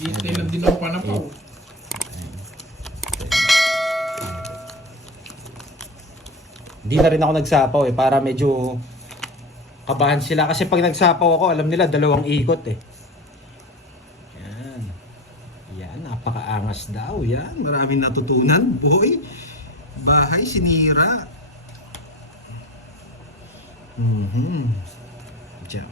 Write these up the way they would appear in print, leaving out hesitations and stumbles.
Gitay lang din ang panapaw. Hindi na rin ako nagsapaw eh, para medyo kabahan sila. Kasi pag nagsapaw ako, alam nila, 2 ikot eh. Yan. Yan, napakaangas daw. Yan, maraming natutunan, boy. Bahay, sinira. Diyan.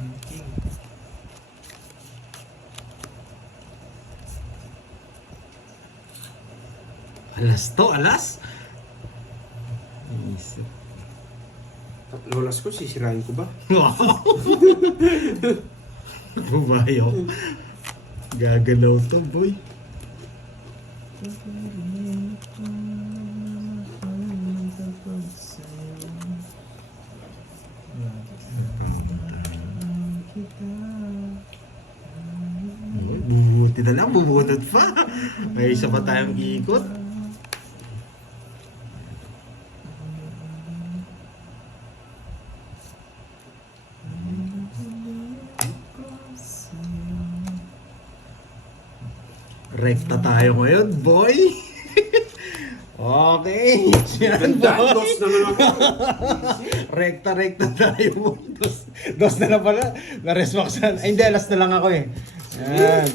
Okay. Alas to, alas? Isip. Lolas ko, sisirain ko ba? Wow! Bumayo. Gagalaw to, boy. Bubuti na lang, bubunot pa. May isa pa tayong ikot. Rekta tayo ngayon, boy. Okay. Yan, boy. Dos naman ako. Rekta tayo, boy. Dos na lang pala. Na-resmaxan. Ay, hindi. Alas na lang ako eh. Yan.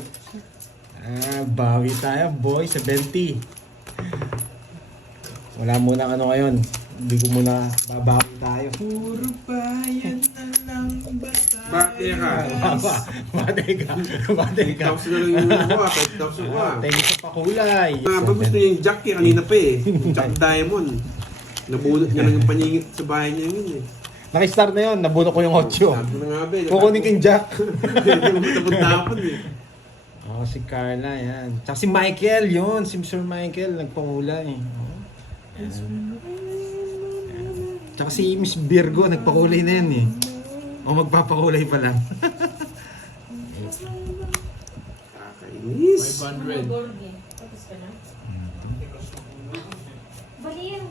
Bawi tayo, boy. 70. Wala muna ano ngayon. Hindi ko muna babawi tayo. Puro bayan na lang ba tayo? Bakit ka? Batay ka. 5,000 na lang yung ako ah. 5,000 ko ah. Thank you sa pakulay. Ba gusto niya yung jack eh, kanina pa eh. Yung Jack Diamond. Nabunot niya lang yung paningit sa bahay niya yun eh. Naki-star na yun. Nabuno ko yung 8. Sabi ko na nga ba eh. Kukunin ko yung jack. Tapon eh. Oh, si Carla, yan. Tsaka si Michael, yun. Si Sir Michael, nagpakulay. Oh. Tsaka si Miss Virgo, nagpakulay na yan eh. O magpapakulay pa lang. Kakainis. 500. Tapos ka na? Baliw.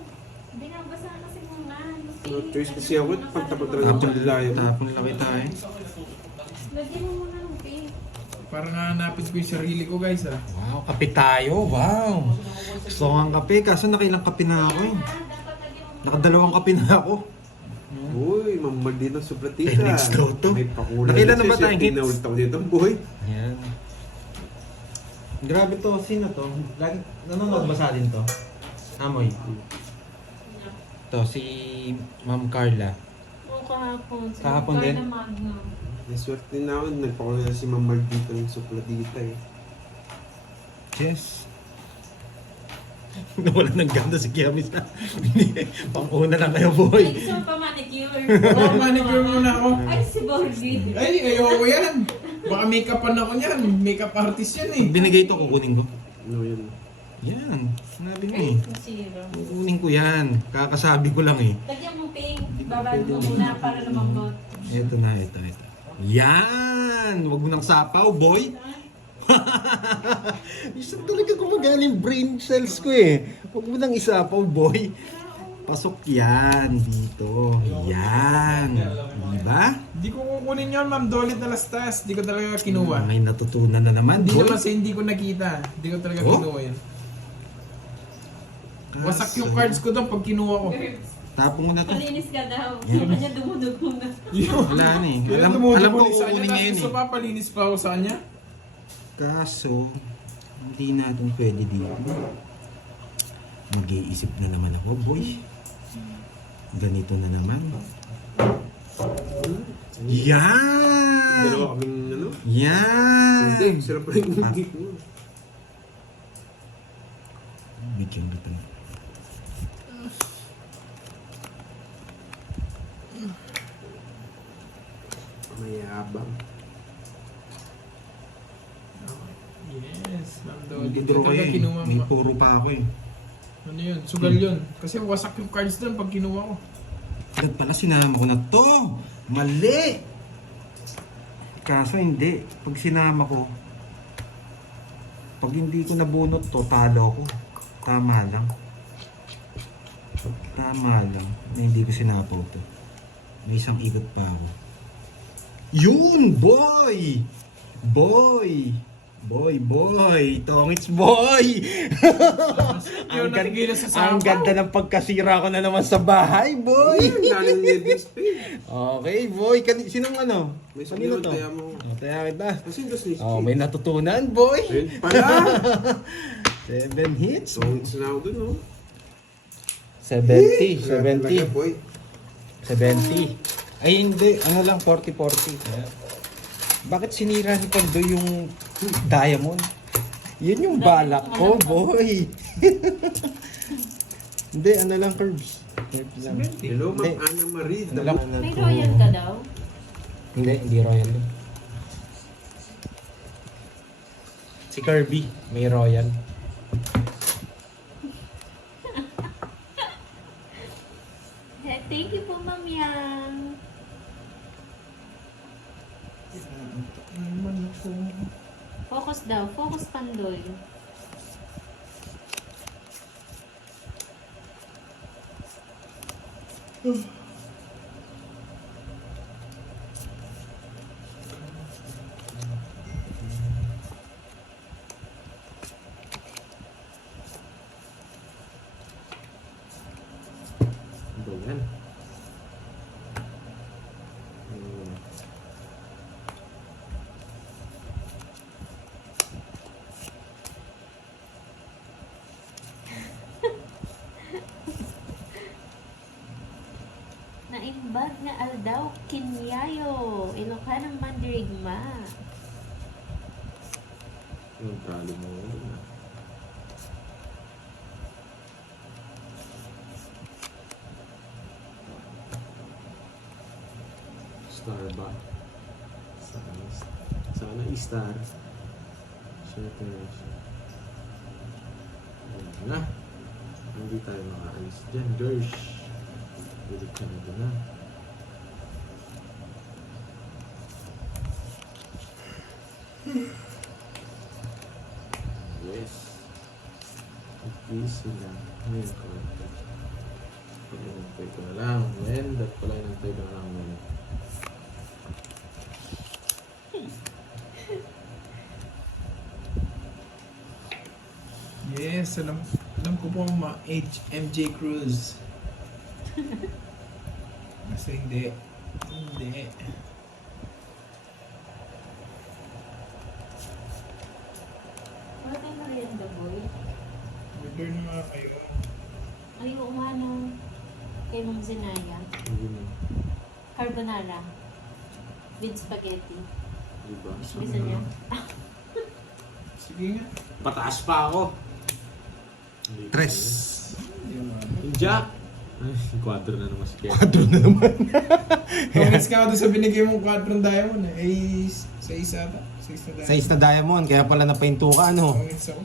Binabasa kasi muna. No choice kasi ako. Pagtapos talaga ng Jalilayo. Tapon laki tayo. Lagyan mo muna ng pink. Parang hanapin ko yung sarili ko, guys, ah. Wow, kape tayo. Wow. Gusto ko ang kape, kaso nakailang kape na ako eh. Dapat lagyan mo muna. Nakadalawang kape na ako. Uy, mamahal dito sa platita. Next daw to. May pakulay. Nakailan na ba tayong hits? Tinaulit ako dito, boy. Yan. Grabe to. Sino to? Lagi, nanonood ba sa atin to? Amoy. To, si Ma'am Carla. Oo, kahapon. Sige, Kahapon kaya din? na Magnum. Naswerte na ako. Nagpakulay na si mamahal dito sa platita eh. Yes. Nawala ng ganda si Kiamis na. Pang-una lang kayo, boy. Ay, gusto mo pa manicure? Oo, manicure muna ako. Ay, si Borgie. Ay, ayoko yan. Baka make-upan ako niyan. Make-up artist yan eh. Binigay ito, kukunin ko. Ano yun? Yan. Sinabi mo Ay, eh. nasira. Kukunin ko yan. Kakasabi ko lang eh. Lagyan mo pink. Babad mo muna para lumambot. Ito na, ito. Yan! Huwag mo nang sapaw, boy. Isa talaga gumagana yung brain cells ko eh. Huwag mo nang isapaw, boy. Pasok yan dito. Yan. Diba? Hindi ko kukunin yun, Ma'am Dolit na lastas. Hindi ko talaga kinuha. May natutunan na naman, Hindi boy. naman sa hindi ko nakita. Hindi ko talaga Oh? kinuha yun. Wasak yung cards ko doon pag kinuha ko. Tapong mo na to. Palinis ka daw. Yan. Sa kanya dumudugo na. Wala na eh. Kaya Alam dumudugol ko sa kanya, kukunin niya yun gusto eh. pa palinis pa ako sa kanya. Kaso, hindi natin pwede dito. Mag-iisip na naman ako, boy. Ganito na naman. Yan! Dalawa kaming ano? Yan! Hindi, sila pa rin hindi ko. Bigyan kita na. Mayabang. Yes, Ma'am Dolit. Hindi Hindi draw talaga eh. kinuha May mo. puro pa ako eh. Ano yun? Sugal yun. Kasi wasak yung cards doon pag kinuha ko. Agad pala sinama ko na to! Mali! Kaso hindi. Pag sinama ko, pag hindi ko nabunot to, talo ko. Tama lang. Tama lang na hindi ko sinapaw to. May isang ikot pa ako. Yun, boy! Boy! Boy! Tongits boy! Yun, natigil sa ang sapaw. ganda ng pagkasira ko na naman sa bahay, boy! Galing ni Vince Pay. Okay, boy. Sinong ano? May Kanino sumunod, to? kaya mo. Taya kita. Kasi dos ni Oh, may natutunan, boy. Ayun pala. 7 hits. So, isa na ako dun, no? 70. Talaga, boy. 70. Ay, hindi. Ano lang, 40-40. Bakit sinira ni Pando yung diamond? Yun yung balak ko, boy. Hindi, ano lang, Curbs. Curbs lang. Hello, Ma'am Hindi. Ana Marie. Ano lang, May royal ka daw? Hindi royal yun. Si Kirby, may royal. Thank you po, Ma'am Yang. Focus daw. Focus, Pandoy. Ba yan? Naimbag na aldaw, kinyayo. Ilocanang mandirigma. Yung talo mo. Star ba? Sana i-star. Siyempre. Ayan na. Hindi tayo makaalis dyan, Gersh. Bilik ka na doon na. Yes. Easy lang. Ngayon ko lang. Inantay ko na lang. When? That pala inantay ko na lang. When? Yes, alam ko po ang MJ Cruz. Kasi hindi. Wala tayong merienda, boy. Order na nga kayo. Ay, umano. Kay Ma'am Zenaya. Hindi na. Carbonara. With spaghetti. Diba? Gusto niya? Sige nga. Pataas pa ako. Tres. Yung Yung Jack. Ay, quadro na naman si Kevin. Quadro na naman. Tongits ka doon sa binigay mong quadrong diamond eh. Ay, sa isa ata. Sa isa diamond. 6 na diamond, kaya pala napainto ka, ano? Tongits ako.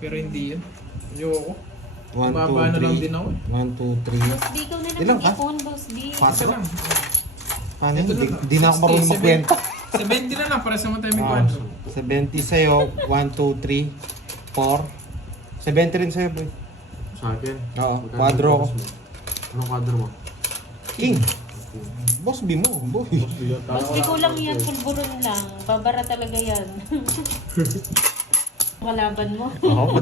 Pero hindi yun. Ayoko. 1, Baba na lang din ako eh. 1, 2, 3. Boss D, ikaw na lang Ilang ka? mag-ipon, Boss D. Pass. Isa lang. Paano Ito yun? na lang. Di na ako marunong 60, magkwenta. 70 na lang para sa mga tayo may Ah, quadro. 70 sa'yo, 1, 2, 3, 4. 70 rin sa'yo, boy. Sa akin. Oo, Magkano quadro yung ko. boss mo? Anong quadro mo? King. Boss B mo, boy. Boss D, kulang yan. Pulburon lang. Babara talaga yan. Kalaban mo. Oo.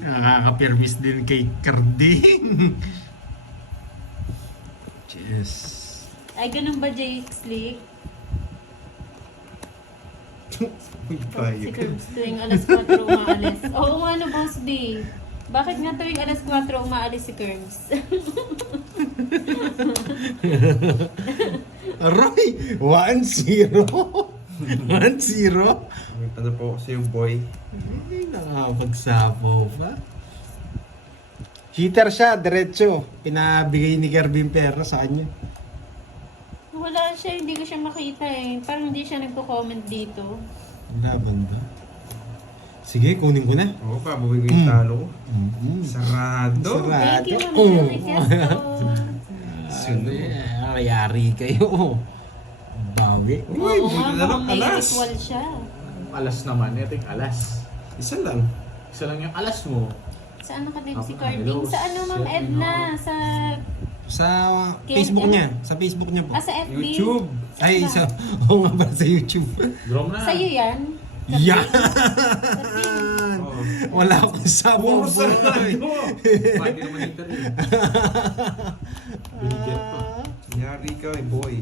Nakaka-permis din kay Carding. Yes. Ay, ganun ba, JX League? Uy, Si Curbs tuwing alas 4 umaalis. Oo nga, no, Boss B. Bakit nga tuwing alas 4 umaalis si Curbs? Aray! 1-0! 1-0! Ano po kasi yung boy? Ay, nakapagsapo pa. Cheater siya, diretso. Pinabigay ni Kirby yung pera sa kanya. Wala siya, hindi ko siya makita eh. Parang hindi siya nagko-comment dito. Wala, banda. Sige, kunin ko na. Oo pa, buhay ko yung talo ko. Mm-hmm. Sarado. Thank you, Ma'am Oh. Joey Castro. Yari kayo. Bawi. Oo nga, buti na lang, mukhang may alas. ritual siya. Alas naman, ito yung alas. Isa lang. Isa lang yung alas mo. Sa ano ka din si Hello, Carding? Sa ano, Ma'am Sir Edna? Sa Sa Ken, Facebook ano? niya. Sa Facebook niya po. Ah, sa FB? YouTube. Ay, Ba? oo nga pala sa YouTube. Draw na. Sa'yo yan? Yan! Oo. Wala akong sabong Puro sarado. boy. Pwede naman interview. Binigyan pa. Yari ka eh, boy.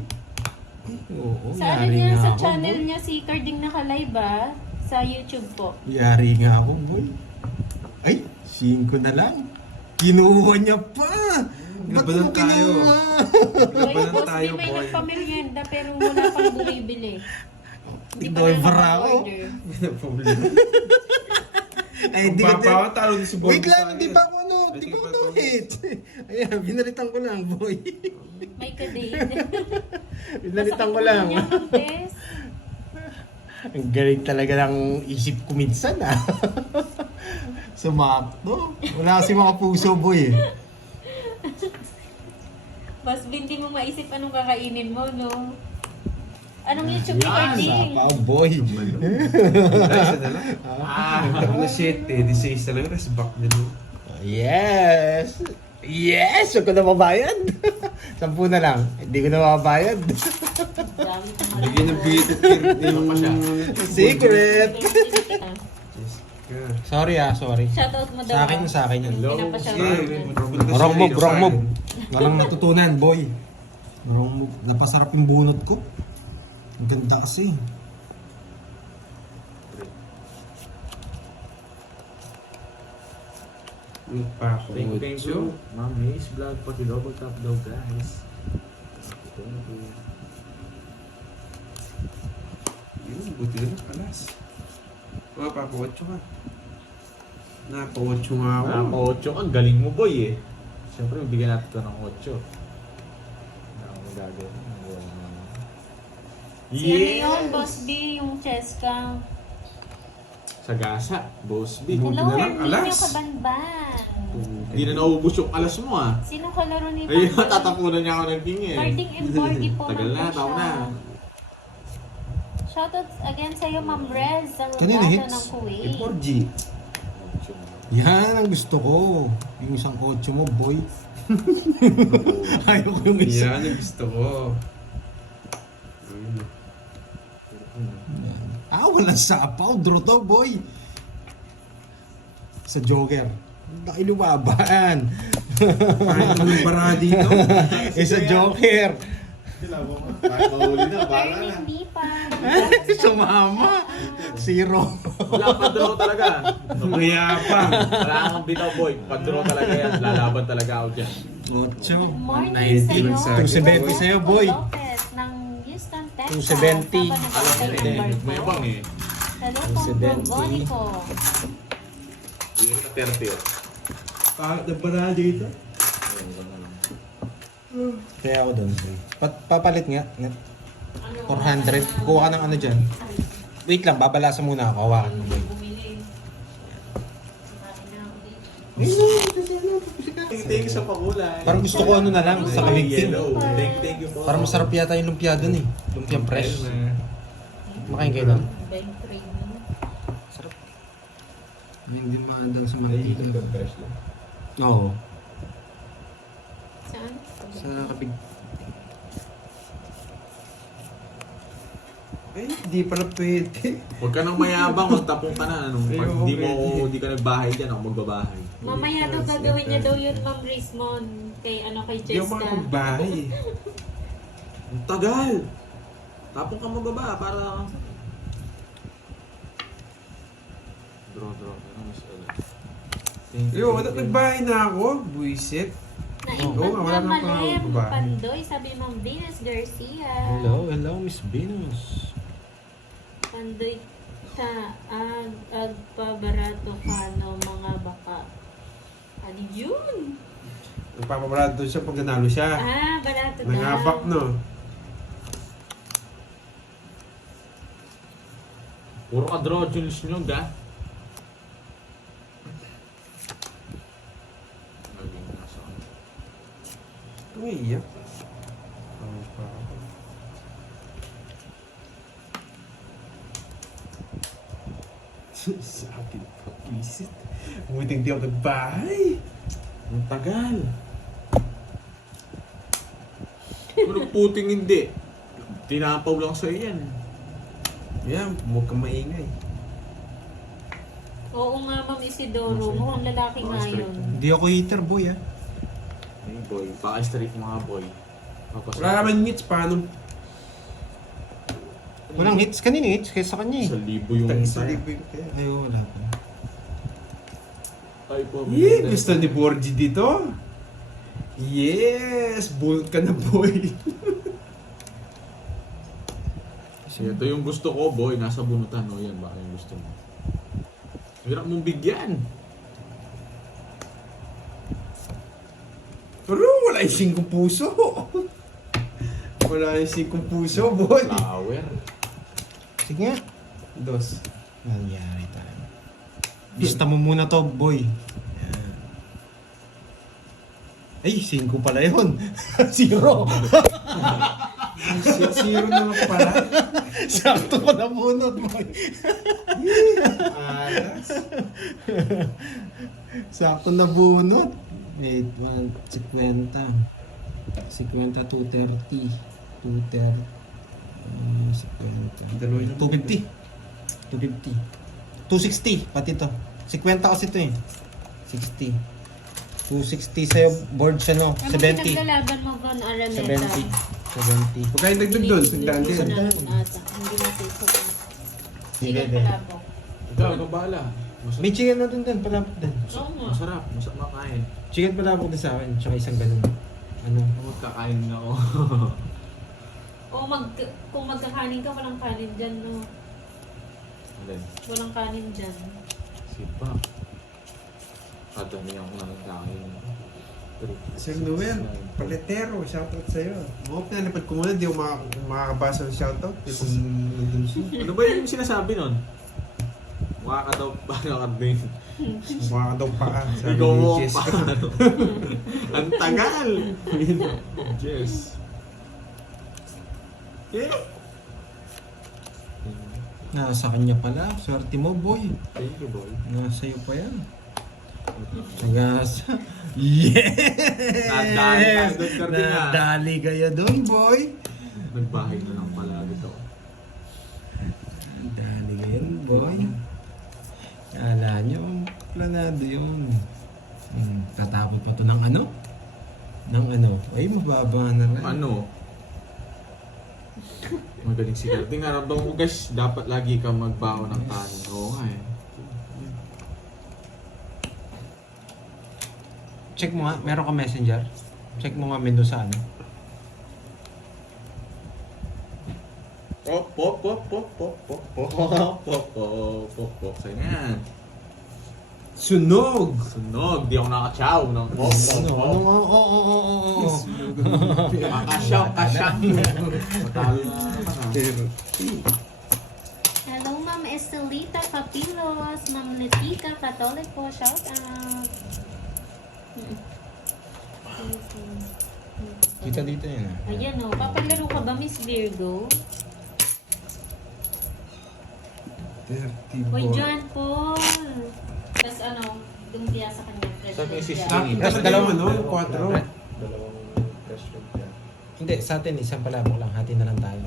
Oo, Sa ano yari niya, nga sa ako, channel boy. niya, si Carding naka-live ba? Sa YouTube po. Yari nga ako, boy. Ay, 5 na lang. Kinuha niya pa. Ba't Labanan mo tayo. kinuha? Boy, Labanan boss, tayo, di may boy. nagpamerienda pero wala pang bumibili. Hindi pa Driver na ako. order. Problema. Ay, Kung di ka papa, talo din si Boy. Wait lang, sa di akin. pa ako ano, Ay, di sige, pa ako pa, hit. Ayan, binalitan ko lang, boy. May kadate. Binalitan ko lang. Niya, Ma'am Tess. Ang galing talaga ng isip ko minsan, ah. Sumakto. Wala kasi mga puso, boy, eh. Boss, hindi mo maisip anong kakainin mo, no? Anong YouTube ni Yan, Carding? Sapaw, boy. Isa na lang. Ah. Ako na 7, 16 na lang. Rest back din mo. Yes! Yes! Huwag ko na mabayad. 10 na lang. Hindi ko na mabayad. Dami ko Bigyan ng bitit yung pa siya? Secret! Jessica. Sorry, sorry. Shoutout mo daw. Sa akin, sa akin yan. Hello. Pinapa-shoutout mo. Wrong move, wrong move. Walang natutunan, boy. Wrong move. Napasarap yung bunot ko. Ang ganda kasi. Thank you. Ma'am Hayes vlog, pati double tap daw guys. Thank you. Yun, buti na alas. Mga papawatso ka. Napawatso nga ako. Naka 8 ang galing mo boy eh. Siyempre bigyan natin ito ng 8. Ano ang magagawin? Si ano yun, Boss B, yung Cheska. Sagasa, Boss B. Buti Hello, na lang, Herminio alas. Kabanban. Hindi na naubos yung alas mo ah. Sino kalaro ni Ay, Carding? tatapunan niya ako ng king eh. Carding and Borgie po. Tagal na, Ma'am tao na. Tasha. Shoutout again sa'yo, Ma'am Rez, sa Kanina Rugado hits? ng Kuwait. 4G. Yan ang gusto ko. Yung isang 8 mo, boy. Ayaw ko yung isa. Yan ang gusto ko. Walang sapaw. Draw to, boy. Sa Joker. Dahil lumabaan. Kahit naman ng bara dito. Sa Joker. Kahit mahuli na, Ernie, hindi pa. Sumama. Zero. Wala pa draw talaga. Mayapang. Wala kang bitaw boy. Pa-draw talaga yan. Lalaban talaga ako dyan. 8. Good morning 19 sa'yo. sa 270 sa'yo, boy. Lopez ng Houston, Texas. 270. Alam mo Sabay eh. ng May abang eh. Hello po, 270. Progonico. Hindi ka 30 oh. Kahit na bara dito. Kaya ako doon. Papalit nga. Ano? 400. Kuha ka ng ano dyan. Wait lang, babalasan muna ako. Hawakan mo. boy. Bumili. Kumain na ako dito. Thank you sa pakulay. Parang gusto ko ano na lang sa kamigting. Yellow. Thank you po. Parang masarap yata yung lumpia doon eh. Lumpia fresh. Makain kayo doon? Bank training. Sarap. Hindi maandang sa mantika. fresh lang. Oo. Saan? Sa kapig. Eh, di pala pwede. Huwag ka nang mayabang, magtapong ka na. Ano, pag Ayoko, di mo, pwede. di ka nagbahay dyan, ako magbabahay. Mamaya daw gagawin niya daw yun, Ma'am Rismon. Kay kay Hindi ako Jessica. makapagbahay. Ang tagal! Tapong ka magbaba para... Draw. Ano mas Yo, nagbahay na ako. Buisit. Naimbat Oo, wala na nang Malem, pangbabae. Pandoy, sabi Ma'am Venus Garcia. Hello, Miss Venus. Pandoy ta agpabarato ka no mga baka. Ano yun? Nagpapabarado doon siya pag nanalo siya. Ah, barato daw. Nangabak, no? Puro ka draw, Julius nyo, ga? Umiiyak. Sa akin pa, visit. Buting di ako nagbahay. Ang tagal. Walang puting hindi. Tinapaw lang sa'yo yan. Yan, huwag kang maingay. Oo nga, Ma'am Isidoro. Mukhang lalaki nga yun. Hindi ako hater, boy, ah. Ay, boy. Paka-straight mga boy. Wala naman hits, paano? Walang hits. Kanina hits, kaysa kanya eh. 1,000 yung Isa isa. libo yung kaya. Ay, wala pa. Ay po. Yeah, gusto ni Borgie dito. Yes! Bolt ka na, boy. Ito yung gusto ko, boy. Nasa bunutan. O yan, baka yung gusto mo. Hirap mong bigyan. Pero wala yung 5 puso. Wala yung 5 puso, boy. Flower. Sige nga. 2. Nangyari tayo. Lista mo muna to, boy. Yan. Ay, 5 pala yun. 0. Zero naman pala. Sakto ko na bunot, boy. Alas. Sakto na bunot. 8, 1, 50. 50, 230. 230. 50. Dalawa yun. 250. 250. 260, pati to. 50 kasi to eh. 60. 260 sa'yo, board siya no? Ano 70. pinaglalaban mo, Von Araneta? 70. 70. Huwag kayong dagdag doon. Sandaan Hindi din. ko na ata. Hindi natin ito. Hindi Sige, pwede. palabok. Ikaw, ikaw bahala. Masarap. May chicken na dun din, palapot din. Oo nga. Masarap. Masarap makain. Chicken palapot din sa akin, tsaka isang ganun. Ano? Magkakain na ako. O kung magkakanin ka, walang kanin dyan, no? Alin? Walang kanin dyan. Sipa. Kadamihan ko na lang kain. Sir Noel, paletero, shoutout sa'yo. Oo, pinalipad ko muna, di ako makakabasa ng shoutout. Kung nandun siya. Ano ba yung sinasabi nun? Mukha ka daw paano ka din. Mukha ka daw paa. Sabi Ikaw ni mo Jess. paano. Ang tagal! Jess. Yeah. Nasa kanya pala. Swerte mo, boy. Thank you, boy. Nasa iyo pa yan. Sagasa. Yeah! Nadali ka doon, Cardina. Nadali kayo doon, boy. Nagbahay na lang pala dito. Nadali kayo, boy. Kala nyo, planado yun. Tatapot pa to ng ano? Ng ano? Ay, mababa na rin. Ano? Magaling si Cardina. Naramdaman ko guys, dapat lagi kang magbaho ng kanin. Oo nga eh. Check mo nga, meron ka messenger? Check mo nga menu sa ano? Pop, pop, pop, pop, pop, pop, pop, pop, pop, pop, pop. Sa'yo yan. Sunog! Sunog, di ako nakachaw ng pop, pop, Ano? pop. Oo. Kasyang, kasyang. Matalo na naman ah. Hello, Ma'am Estelita Capilos. Ma'am Letica Catolico. Shout out. Kita dito yun ah. Ayan o. Papalaro ka ba, Miss Virgo? 30 Hoy, ball. John Paul. Tapos ano, dumiya sa kanya. Fresh Sabi fruit si yan. Sting. Tapos Tapos dalawang dalawang- ano, 4. Dalawang fresh fruit yan. Hindi, sa atin isang palabok lang. Hati na lang tayo.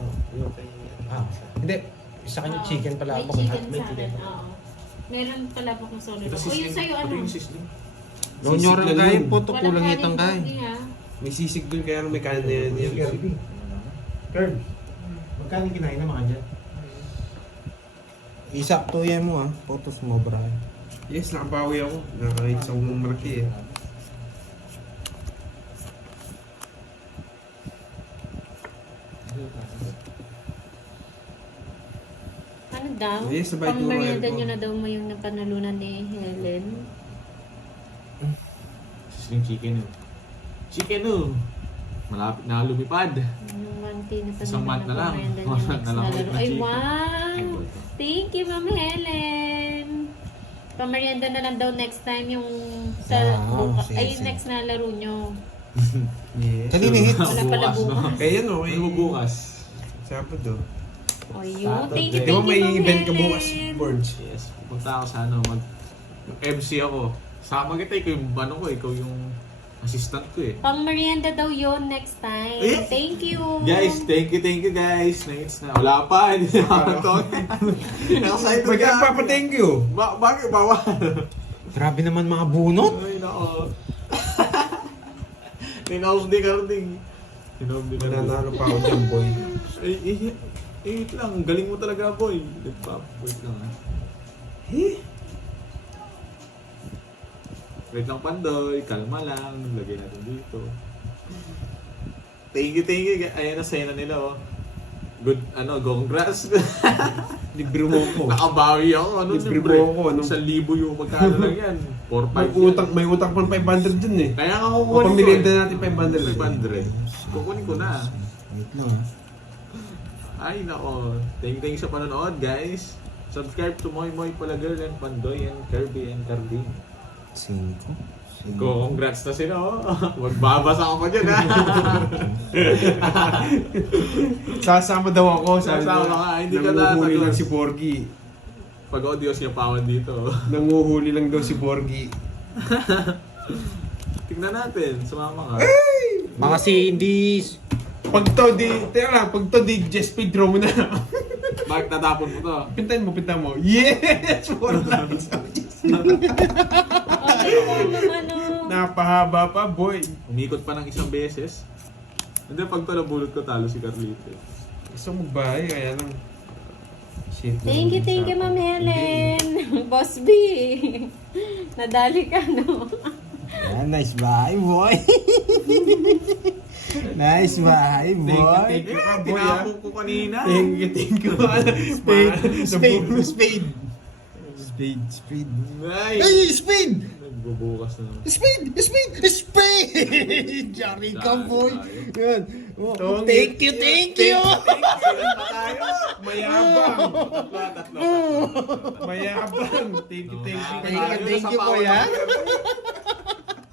Ah, hindi. Sa kanya Oo. chicken palabok. May Hati. chicken sa akin, oo. Meron palabok na solid. Ito O yun sa'yo ano? yung sisling. Nonyoran Sisig lang kaya yun. po to Walang kulang kanin itang kaya. cookie, ha? May sisig dun kaya may kanin na yan. Kern, magkano kinain na mga dyan? Isakto yan mo ah. Photos mo, bra. Yes, nakabawi ako. Nakakita sa umang malaki eh. Ano daw? Yes, sabay turo Pang-merienda ko. nyo na daw mo yung napanalunan ni Helen. Sisling chicken yun. Chicken oh. Malapit na lumipad. Yung manti na sa Isang month na lang. pang-merienda nyo One month next na lang na ulit laro. na Ay, chicken. wow! Thank you, Ma'am Helen! Pamerienda na lang daw next time yung sa Wow, bukas. sige, Ay, sige. next na laro nyo. Yes. Kanina hits. Wala pala bukas. Kaya yan okay. Ano mo bukas? Sabado. O yun, thank you, Di ba thank you, may Ma'am event ka Helen. bukas, Borge? Yes. Pupunta ako sa ano, MC ako. Sama kita, ikaw yung ano ko, ikaw yung Assistant ko eh. Pang merienda daw yon next time. Eh? Thank you. Guys, thank you guys. Nights na. Wala pa, hindi na ako talking. Excited Pag ka. nagpapa-thank you. Bakit bawal? Grabe naman mga bunot. Ay, nako. Tinaos di karding. Tinaos di karding. Mananalo pa ako dyan, boy. Wait lang. Galing mo talaga, boy. Wait lang ha. Wait lang, Pandoy. Kalma lang. Lagay natin dito. Thank you. Ayan na, sa'yo na nila, oh. Good, congrats. Libre mo ko. Nakabawi ako. Libre siyempre? mo ako, 1,000 yung magkano lang yan. 4-5 May utang pa 500 dun eh. Kaya nga O kukunin ko. pamilihan natin 500. 500. Kukunin ko na. Wait lang ha. Ay, nako. Thank you sa panonood, guys. Subscribe to Moy Moy Palagirl and Pandoy and Kirby and Carding. 5. Congrats na sila, oh. Magbabasa ka pa dyan, ha? Sasama daw ako. Sasama ka, hindi ka nanguhuli na- lang si Borgie. Pag-audios niya pawan dito. Nanguhuli lang daw si Borgie. Tignan natin, sumama ka. Mga si hindi... Pag to di just speed draw mo na. Bakit natapon mo to? Pintan mo. Yes! 4 likes. Okay po naman oh. Napahaba pa, boy. Umikot pa ng isang beses. Hindi, pag to nabulot ko, talo si Carlito. Gusto mo bahay, kaya lang. Shit. Thank you, Ma'am Helen. Boss B. Nadali ka, no? Yan, nice bahay, boy. Nice bahay, boy. Thank you ka, boy. Tinapon ko kanina. Thank you. Spade. Ay! Ay, spade! Nagbubukas na naman. Spade! Jari ka, boy. Yan. Oh, Tong- thank you. Silan pa tayo. Mayabang. Tatlo. Mayabang. Thank you. Thank you, boy, ha?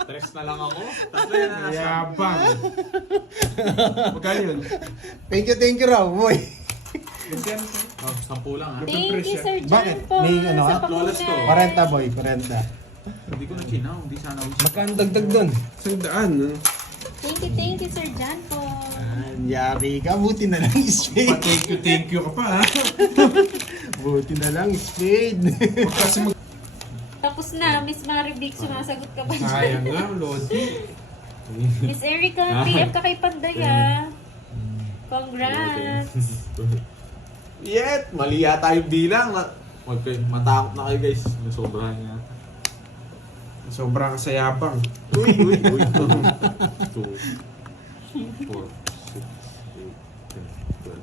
Tres na lang ako. Tatlo yan na nasa. Mayabang. Magkano yun? Thank you raw, boy. Oh, 10 lang ha. Thank you, Sir John Bakit? po. May ano, sa flawless to. pakunan. 40, boy, 40. Hindi ko na chinaw. Hindi sana ako. Magkano dagdag doon? 100. Thank you, Sir John po. Yari ka, buti na lang spade. Thank you ka pa, ha? Buti na lang spade. Huwag kasi Tapos na, Miss Marivic, sumasagot ka ba Sayang dyan? nga, Lodi. Miss Erica, PM ka kay Panday ah. Congrats. Yet! Mali yata yung bilang. Matakot na kayo guys. Nasobrahan niya. Sobrang sayabang. Uy. 2, 4, 6, 8, 10, 12,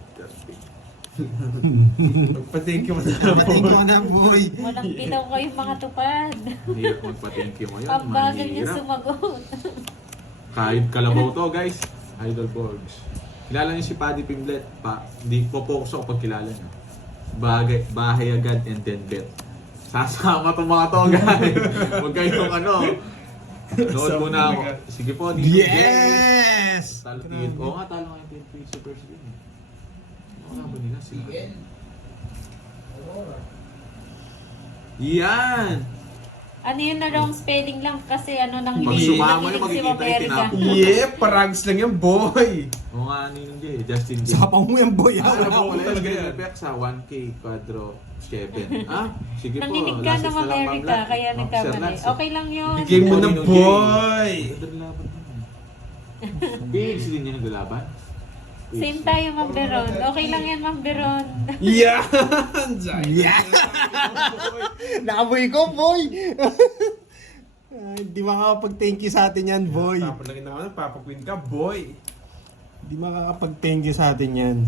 13. Magpa-thank you mo na. Pating ko na, boy. Walang bilaw kayong mga tupad. Hirap magpa-thank you ngayon. Ang bagal niya Mahirap. sumagot. Kahit kalabaw to guys. Idol Borgs. Kilala niyo si Paddy Pimblet. Hindi po focus ako pag kilala niyo. Bahay agad and then bet. Sasama tong mga to guys. Huwag kayong nood muna ako. Sige po. Yes! Talo tingin. Oo nga, talo nga yung TNT Super Speed. Ano ba nila sila? Yan! Ano yun na wrong spelling lang kasi nang Pag sumama yung si makikita yung America. tinapon. Yeah, parags lang yan, boy. Oo nga, ano yun Jay? Justin Jay. Sapang mo yung boy, ha? Ano po talaga talaga yan. yan? Sa 1K quadro 7. Sige po. Nanginig ka last ng hits na lang, Ma'am America, Lat. kaya Sir nagkamali. Lats, Okay lang yun. Bigay mo na, Bonino boy. Ganda ng laban mo. Bigs din niya naglalaban. Same tayo, Ma'am Beron. Okay lang yan, Ma'am Beron. Yan! Yeah! Nakaboy ko, boy! Hindi makakapag-thank you sa atin yan, boy. Papalagin na ako, papakwin ka, boy. Hindi makakapag-thank you sa atin yan.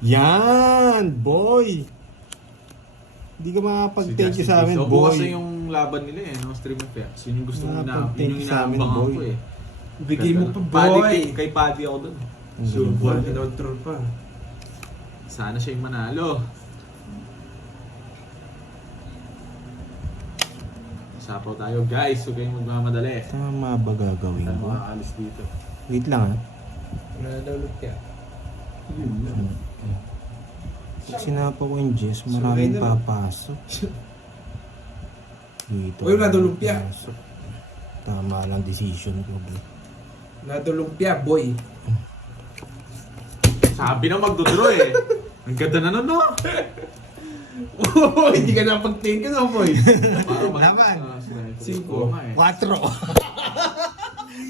Yan, boy! Hindi ka makakapag-thank you sa amin, So, bukas na boy. yung laban nila eh, no? Stream effects. Yun yung gusto mo na. Thank Yun yung you sa amin, inaabangan boy. ko eh. Bigay mo pa, Paddy, boy. kay Paddy ako dun. Sure, Boy, in-outro pa. Sana siya yung manalo. Sapaw tayo guys, huwag kayong magmamadali. Tama ba gagawin Tayo ko? makakalis dito. Wait lang, ha? Nalulog ka. Pag sinapa ko yung Jess, maraming papasok. Dito. Uy, wala daw lumpia. Papasok. Tama lang decision ko, bro. Nadulumpia, boy. Sabi na magdodraw eh. Ang ganda na nun, no? Oh, hindi ka napag-tingin ka na, boy. Para Naman. Cinco. nga eh. 4.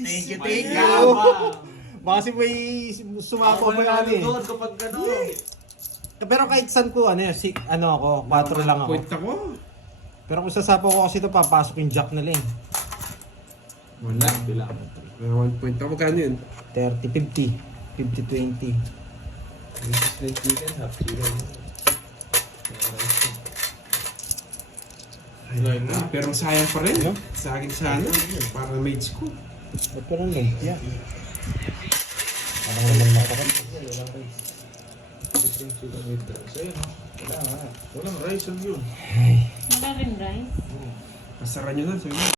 Thank you, thank you. Mayabang. Baka si may sumako pa yan eh. Doon kapag gano'n. Pero kahit saan ko, ako, 4 lang ako. Point ako. Pero kung sasapaw ko kasi ito, papasok yung jack nila eh. Wala. Bilang. 1 point ako. Magkano yun? 30, 50. 50, 20. Ayun na, pero sayang pa rin. Sa akin sana. Para mates ko. Ba't parang lumpia? Parang naman makakat. Walang rice yun. Wala rin rice. Pasaran nyo na. Sabi mo.